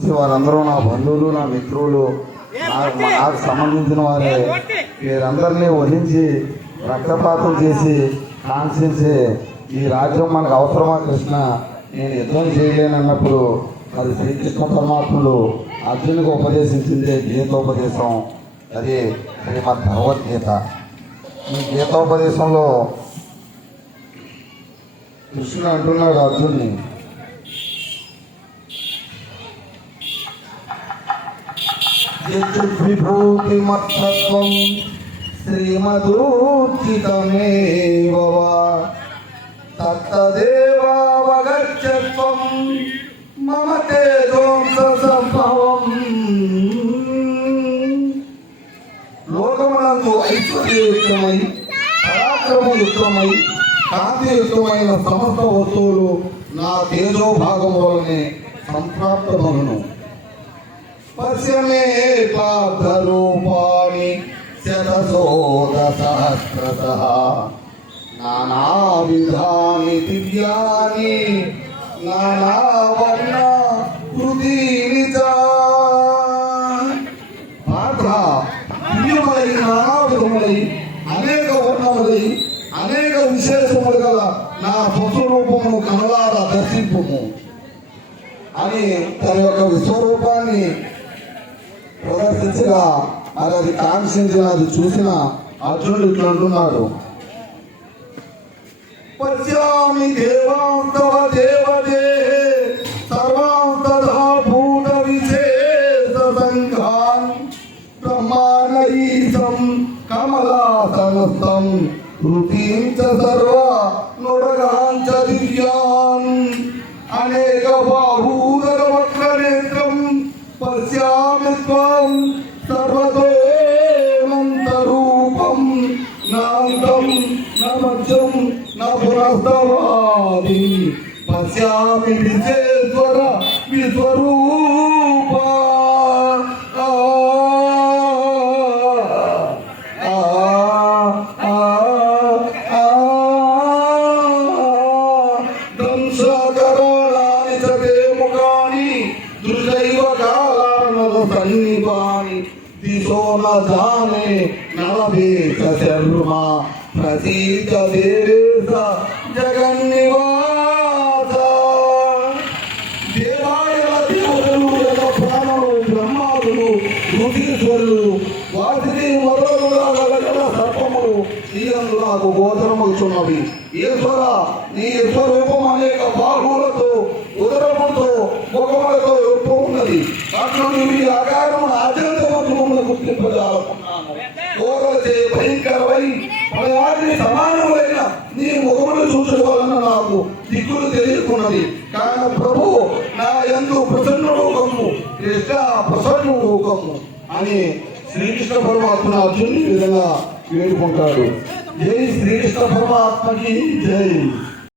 వారందరూ నా బంధువులు నా మిత్రులు నాకు నాకు సంబంధించిన వారే. వీరందరినీ వధించి రక్తపాతం చేసి కాన్స్టిట్యూన్సీ ఈ రాజ్యం మనకు అవసరమా కృష్ణ? నేను యుద్ధం చేయలేనన్నప్పుడు మరి శ్రీకృష్ణ పరమాత్ముడు అర్జునుడికి ఉపదేశించిందే గీతోపదేశం. అది శ్రీమద్ భగవద్గీత. ఈ గీతోపదేశంలో కృష్ణుడు అంటున్నాడు అర్జున్ని విభూతిమత్వం శ్రీమదూర్జితమేవ తత్తదేవావగచ్చత్వం మమ తేజోంస సంభవం లోకమునందు ఐశ్వర్యయుక్తమై పరాక్రమయుక్తమై కాంతియుక్తమైన సమస్త వస్తువులు నా తేజోభాగం వలనే సంప్రాప్తమగును. పశ్యమే పాత్రూపాణి పార్థరూపాణి శతశోదసహస్రశ. నానావిధాని దివ్యాని నానావర్ణ కృతీని చ. దివ్యములై నానా అనేక వర్ణములై అనేక విశేషములు గల నా పశు కనలారా దర్శింపుము. అని తన యొక్క విశ్వరూపాన్ని ప్రదర్శించగా మరి అది కాంక్షించిన అది చూసిన అర్జునుడు ఇట్లా అంటున్నాడు. పశ్యామి దేవాంతవ దేవదే సర్వాంతదా భూత విశేష సంఘాన్ కమలాసనస్థం చ సర్వ నుడగాంచ దివ్యాన్. అనేక బాహూ పశ్యామి త్వం సర్వతోనంతరూపం నాంతం న మధ్యం పశ్యామి విశ్వరూప కాలానల సన్నిపాని దిశో న జానే నలభేష శర్మ ప్రసీత దేవేశ జగన్నివాస దేవాలయ దేవుడు యొక్క ప్రాణులు బ్రహ్మాదులు ఋతీశ్వరులు వాటిని మొదలుగా గల సర్పములు ఈయందు నాకు గోచరమవుతున్నవి ఈశ్వర నీ ఈశ్వరూపం అనేక బాహువులతో ఉదరములతో ముఖములతో ఎప్పుడు అట్లు నీవు అత్యంత గుర్తింపజాలకున్నాను భయంకరమై వాటిని సమానమైన నీ చూసిన వలన నాకు దిక్కులు తెలియకున్నది. కాన ప్రభు నా యందు ప్రసన్నుడు కమ్ము కృష్ణ ప్రసన్నుడు కమ్ము అని శ్రీకృష్ణ పరమాత్మ అర్జునుని విధంగా వేడుకుంటాడు. జై శ్రీకృష్ణ పరమాత్మకి జై.